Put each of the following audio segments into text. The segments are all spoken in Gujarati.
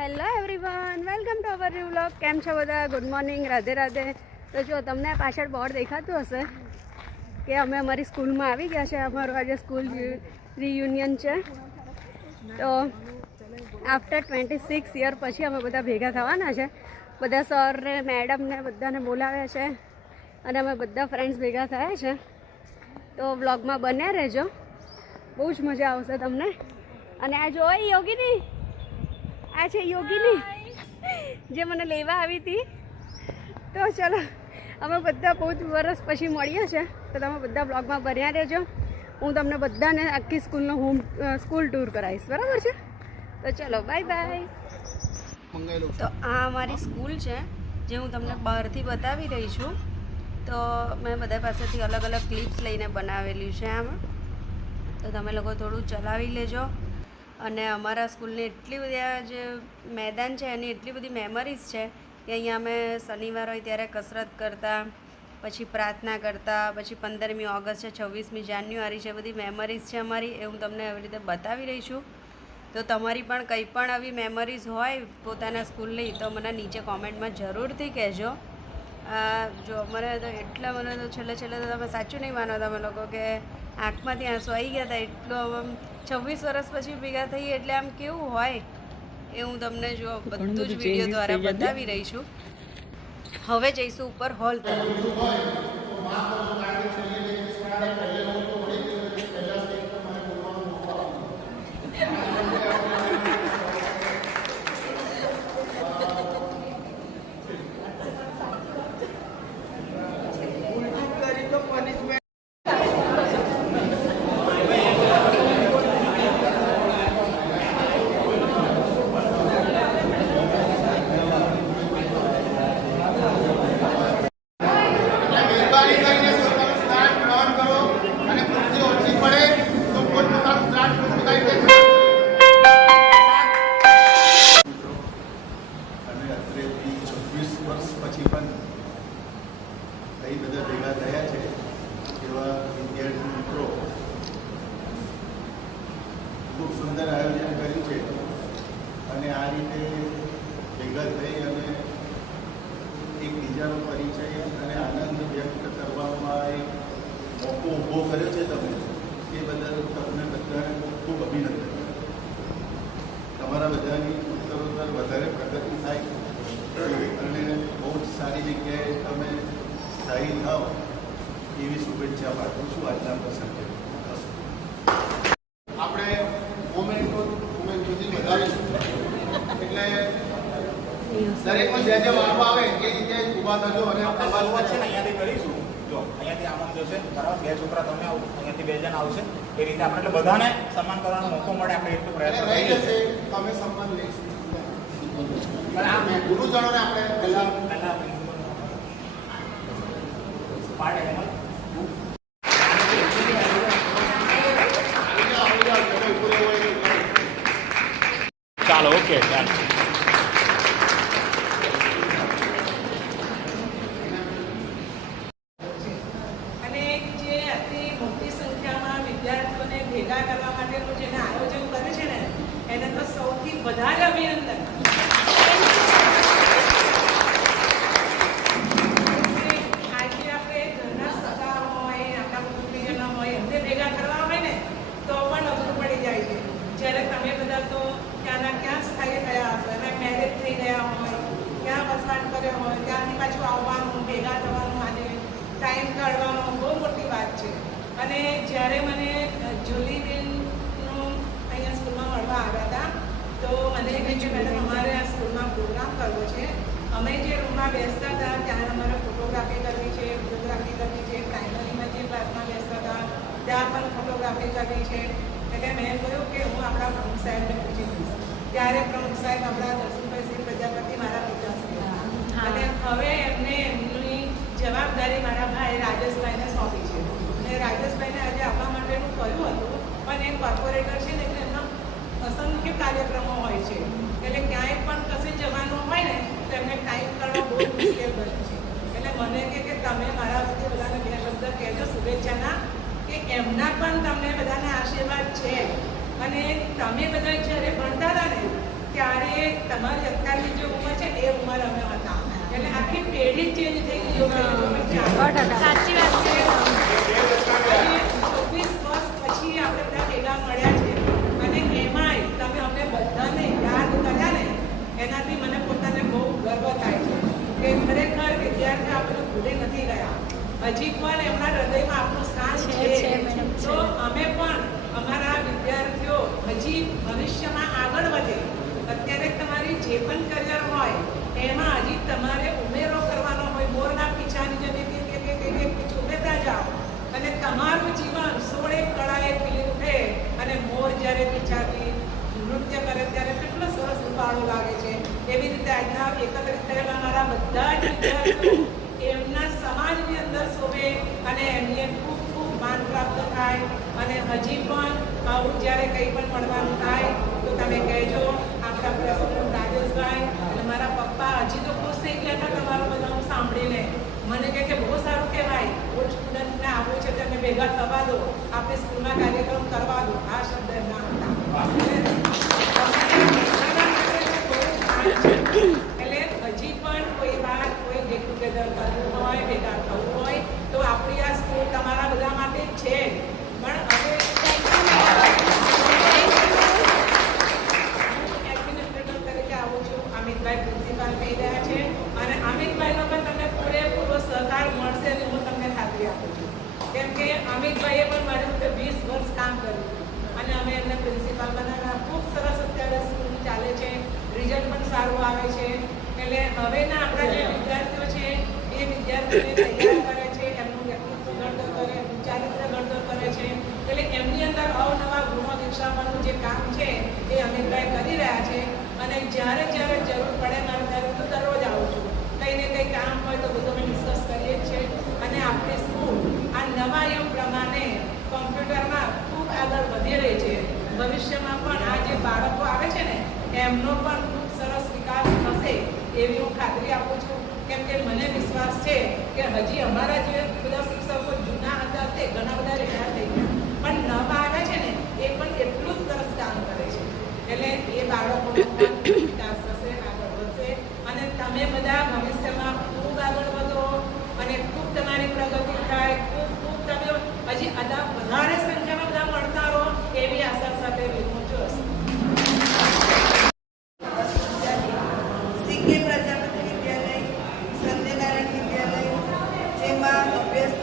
Hello everyone, welcome to our new vlog. કેમ છો બધા? Good morning, Radhe Radhe. તો જો તમને પાછળ બોર્ડ દેખાતું હશે કે અમે અમારી સ્કૂલમાં આવી ગયા છે. અમારું આજે સ્કૂલ રિયુનિયન છે. તો આફ્ટર 26 યર પછી અમે બધા ભેગા થવાના છે. બધા સરને મેડમને બધાને બોલાવ્યા છે અને અમે બધા ફ્રેન્ડ્સ ભેગા થયા છે. તો વ્લોગમાં બન્યા રહેજો, બહુ જ મજા આવશે તમને. અને આ જો યોગીની, આ છે યોગીની જે મને લેવા આવી હતી. તો ચલો અમે બધા બહુ જ વર્ષ પછી મળીએ છીએ. તો તમે બધા બ્લોગમાં બન્યા રહેજો. હું તમને બધાને આખી સ્કૂલનો સ્કૂલ ટૂર કરાવીશ, બરાબર છે? તો ચલો બાય બાય. તો આ અમારી સ્કૂલ છે જે હું તમને બહારથી બતાવી રહી છું. તો મેં બધા પાસેથી અલગ અલગ ક્લિપ્સ લઈને બનાવેલી છે આમાં. તો તમે લોકો થોડું ચલાવી લેજો. અને અમારા સ્કૂલની એટલી બધી આ જે મેદાન છે એની એટલી બધી મેમરીઝ છે કે અહીંયા અમે શનિવાર હોય ત્યારે કસરત કરતા, પછી પ્રાર્થના કરતા, પછી 15મી ઓગસ્ટ છે, 26મી જાન્યુઆરી છે, બધી મેમરીઝ છે અમારી. એ હું તમને આવી રીતે બતાવી રહી છું. તો તમારી પણ કંઈ પણ આવી મેમરીઝ હોય પોતાના સ્કૂલની તો મને નીચે કોમેન્ટમાં જરૂરથી કહેજો. જો મને તો છેલ્લે તો તમે સાચું નહીં માનો તમે લોકો કે આંખમાંથી આંસુ આવી ગયા હતા. એટલો આમ 26 વર્ષ પછી ભેગા થઈએ એટલે આમ કેવું હોય એ હું તમને જો બધું જ વિડીયો દ્વારા બતાવી રહી છું. હવે જઈશું ઉપર હોલ તરફ. બધા ભેગા થયા છે એવા વિદ્યાર્થી મિત્રો ખૂબ સુંદર આયોજન કર્યું છે. અને આ રીતે ભેગા થઈ અને એકબીજાનો પરિચય અને આનંદ વ્યક્ત કરવામાં એક મોકો ઊભો કર્યો છે તમે, એ બદલ તમને બધાને ખૂબ અભિનંદન. તમારા બધાની ઉત્તરોત્તર વધારે પ્રગતિ થાય અને બહુ જ સારી જગ્યાએ તમે સ્થાયી થાવ એવી શુભેચ્છા પાઠવું છું આજના પ્રસંગે. આપણે મોમેન્ટ સુધી વધારીશું એટલે દરેકમાં જે જે વાળો આવે એ રીતે ઊભા થજો અને શરૂઆત છે ને અહીંયાથી કરીશું. જો અહીંયાથી આમ જશે બરાબર, 2 છોકરા તમને અહીંયાથી 2 જણ આવશે એ રીતે આપણે એટલે બધાને સન્માન કરવાનો મોકો મળે આપણે એટલું પ્રયત્ન રહી જશે. તમે સન્માન લઈશું પણ આ ગુરુજનોને આપણે પહેલા ચાલો ઓકે ચાલો. અને જે આટલી મોટી સંખ્યામાં વિદ્યાર્થીઓને ભેગા કરવા માટેનું જેને આયોજન કરે છે ને એને તો સૌથી વધારે અભિનંદન. જ્યારે તમે બધા તો ક્યાંના ક્યાં સ્થાયી થયા હશો, એના મેરેજ થઈ ગયા હોય, ક્યાં વસવાટ કર્યો હોય, ત્યાંથી પાછું આવવાનું, ભેગા થવાનું, આજે ટાઈમ કાઢવાનો બહુ મોટી વાત છે. અને જ્યારે મને જુલીબેનનું અહીંયા સ્કૂલમાં મળવા આવ્યા હતા તો મને કહે છે મેડમ અમારે આ સ્કૂલમાં પ્રોગ્રામ કરવો છે. અમે જે રૂમમાં બેસતા હતા ત્યાં અમારે ફોટોગ્રાફી કરવી છે, વિડીયોગ્રાફી કરવી છે. પ્રાઇમરીમાં જે ક્લાસમાં બેસતા હતા ત્યાં પણ ફોટોગ્રાફી કરવી છે. એટલે મેં કહ્યું કે હું આપણા પ્રમુખ સાહેબને પૂછી દઈશ. ત્યારે પ્રમુખ સાહેબ આપણા દર્શનભાઈ પ્રજાપતિ મારા પિતાશ્રી હતા અને હવે એમને એમની જવાબદારી મારા ભાઈ રાજેશભાઈને સોંપી છે. અને રાજેશભાઈને આજે આપવા માટેનું કહ્યું હતું પણ એ કોર્પોરેટર છે ને એટલે એમના અસંખ્ય કાર્યક્રમો હોય છે એટલે ક્યાંય પણ કશે જવાનું હોય ને તો એમને ટાઈમ કાઢવો બહુ મુશ્કેલ બને છે. એટલે મને કે તમે મારા વતી બધાને 2 શબ્દ કહેજો શુભેચ્છાના કે એમના પણ તમને બધાના આશીર્વાદ છે. અને તમે બધા જ્યારે ભણતા હતા ને ત્યારે તમારી અત્યારની જે ઉંમર છે એ ઉંમર અમે હતા. એટલે આખી પેઢી ચેન્જ થઈ ગઈ એવું કહી દો. સાચી વાત છે. 24 વર્ષ પછી આપણે બધા ભેગા મળ્યા છે અને એમાંય તમે અમને બધાને યાદ કર્યા ને એનાથી મને પોતાને બહુ ગર્વ થાય છે કે ખરેખર વિદ્યાર્થીઓ આપણે ભૂલી નથી ગયા. હજી પણ એમના હૃદયમાં આપણું સ્થાન છે. તો અમે પણ અમારા વિદ્યાર્થીઓ હજી ભવિષ્યમાં આગળ વધે. અત્યારે તમારી જે પણ કરિયર હોય એમાં હજી તમારે ઉમેરો કરવાનો હોય. મોરના પીછાની જેમ ઉમેરતા જાઓ અને તમારું જીવન સોળે કળાએ ખીલી ઉઠે. અને મોર જ્યારે પીછાથી નૃત્ય કરે ત્યારે કેટલો સરસ રૂપાળો લાગે છે. એવી રીતે આજના એકત્રિત થયેલા મારા બધા જ વિદ્યાર્થીઓ એમના સમાજની અંદર શોભે અને એમને ખૂબ ખૂબ માન પ્રાપ્ત થાય. અને હજી પણ આવું જ્યારે કંઈ પણ મળવાનું થાય તો તમે કહેજો. આપણા પ્રેસિડેન્ટ રાજેશભાઈ અને મારા પપ્પા હજી તો ખુશ થઈ ગયા હતા તમારું બધાનું સાંભળીને. મને કહે કે બહુ સારું કહેવાય, ઓલ્ડ સ્ટુડન્ટને આવું છે તમે ભેગા થવા દો, આપણે સ્કૂલમાં કાર્યક્રમ કરવા દો. આ શબ્દ એમના હતા. એટલે હજી પણ કોઈ વાત કોઈ ગેટ ટુગેધર કરવું હોય, ભેગા થવું હોય તો આપણી આ સ્કૂલ તમારા બધા માટે છે જ. પણ હવે એડમિનિસ્ટ્રેટર તરીકે આવું છું. અમિતભાઈ પ્રિન્સિપાલ કહી રહ્યા છે અને અમિતભાઈનો પણ તમને પૂરેપૂરો સહકાર મળશે અને હું તમને ખાતરી આપું છું. કેમ કે અમિતભાઈએ પણ મારી સાથે 20 વર્ષ કામ કર્યું અને અમે એમને પ્રિન્સિપાલ બનાવ્યા. ખૂબ સરસ અત્યારે સ્કૂલ ચાલે છે, રિઝલ્ટ પણ સારું આવે છે. એટલે હવેના આપણા જે વિદ્યાર્થીઓ છે એ વિદ્યાર્થીઓને તૈયાર કરે છે, એમનું વ્યક્તિત્વ ઘડતર કરે, ચારિત્ર ઘડતર કરે છે. એટલે એમની અંદર અવનવા ગુણો વિકસાવવાનું જે કામ છે એ અમિતભાઈ કરી રહ્યા છે. અને જ્યારે જ્યારે જરૂર પડે મારે ત્યારે તો દરરોજ આવું છું. કંઈ ને કંઈ કામ હોય તો બધું અમે ડિસ્કસ કરીએ જ છે. અને આપણી સ્કૂલ આ નવા યુગ પ્રમાણે કોમ્પ્યુટરમાં ખૂબ આગળ વધી રહી છે. ભવિષ્યમાં પણ આ જે બાળકો આવે છે ને એમનો પણ ખૂબ સરસ વિકાસ થશે એવી હું ખાતરી આપું છું. કેમ કે મને વિશ્વાસ છે કે હજી અમારા જે બધા શિક્ષકો જૂના હતા તે ઘણા બધા રિટાયર થઈ ગયા, પણ નવા આવ્યા છે ને એ પણ એટલું જ સરસ કામ કરે છે. એટલે એ બાળકોનો પણ વિકાસ થશે, આગળ વધશે. અને તમે બધા ભવિષ્યમાં ખૂબ આગળ વધો અને ખૂબ તમારી પ્રગતિ થાય. ખૂબ ખૂબ તમે હજી વધારે સંખ્યામાં બધા મળતા રહો એવી આશા સાથે વિનમું છું. સીકે પ્રજાપતિ વિદ્યાલય, સત્યનારાયણ વિદ્યાલય, જેમાં અભ્યાસ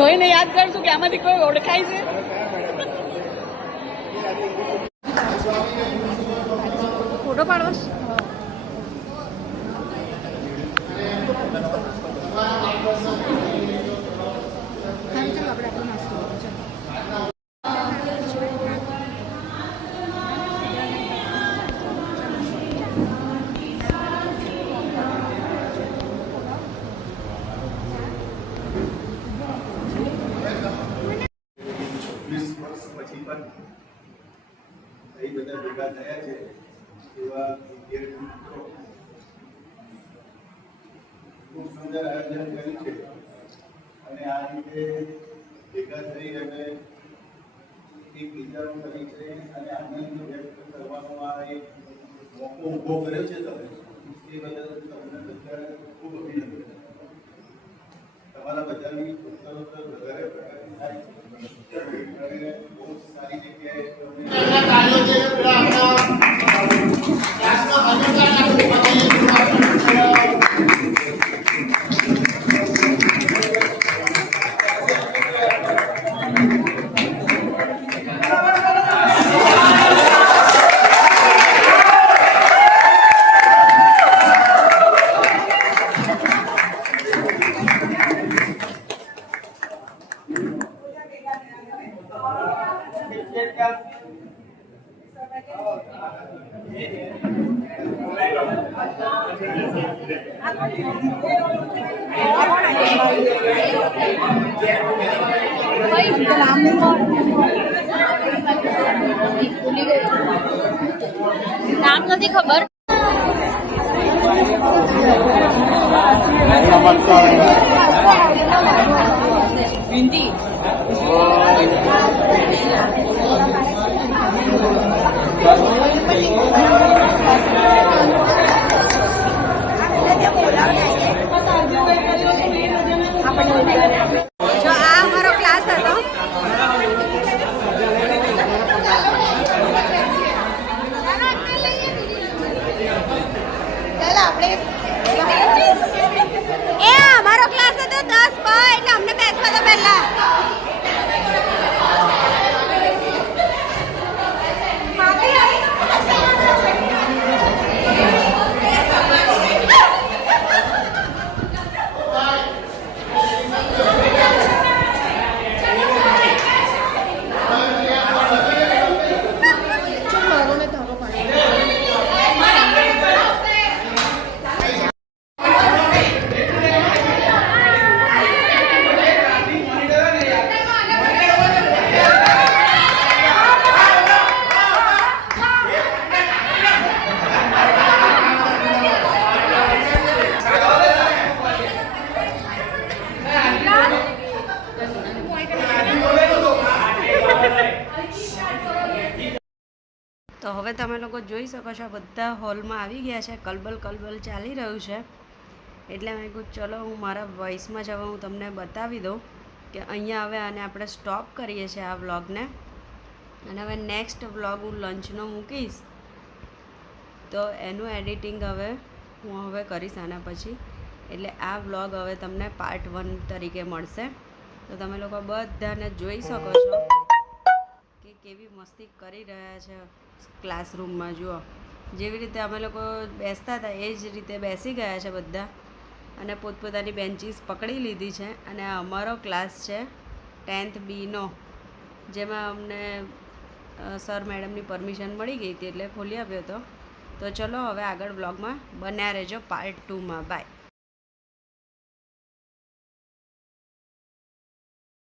જોઈને યાદ કરશું કે આમાંથી કોઈ ઓળખાય છે. ફોટો પાડવો છે? પછી પણ એ બધા ભેગા થયા છે એવા વિદ્યાર્થી મિત્રો ખૂબ સુંદર આયોજન કર્યું છે અને આ રીતે ભેગા થઈ અને એકબીજાનો પરિચય અને આનંદ વ્યક્ત કરવાનો આ એક મોકો ઊભો કર્યો છે તમે એ બદલ તમને બધાને ખૂબ અભિનંદન. તમારા બધાની ઉત્તરોત્તર વધારે પ્રગતિ થાય અને બહુ સારી જગ્યાએ નામ નથી ખબર. હિન્દી જો આ અમારો ક્લાસ હતો. એ અમારો ક્લાસ હતો 10 બ એટલે અમને બેસવા તો પહેલા. તો હવે તમે લોકો જોઈ શકો છો બધા હોલમાં આવી ગયા છે. કલબલ ચાલી રહ્યું છે એટલે મેં કહ્યું ચલો હું મારા વોઇસમાં જ હવે હું તમને બતાવી દઉં કે અહીંયા હવે આને આપણે સ્ટોપ કરીએ છીએ આ વ્લોગને અને હવે નેક્સ્ટ વ્લોગ હું લંચનો મૂકીશ તો એનું એડિટિંગ હવે હું કરીશ આના પછી. એટલે આ વ્લોગ હવે તમને પાર્ટ 1 તરીકે મળશે. તો તમે લોકો બધાને જોઈ શકો છો કે કેવી મસ્તી કરી રહ્યા છે ક્લાસરૂમમાં. જુઓ જેવી રીતે અમે લોકો બેસતા હતા એ જ રીતે બેસી ગયા છે બધા અને પોતપોતાની બેન્ચીસ પકડી લીધી છે. અને આ અમારો ક્લાસ છે 10th B નો, જેમાં અમને સર મેડમની પરમિશન મળી ગઈ હતી એટલે ખોલી આપ્યો હતો. તો ચલો હવે આગળ બ્લોગમાં બન્યા રહેજો પાર્ટ 2માં. બાય.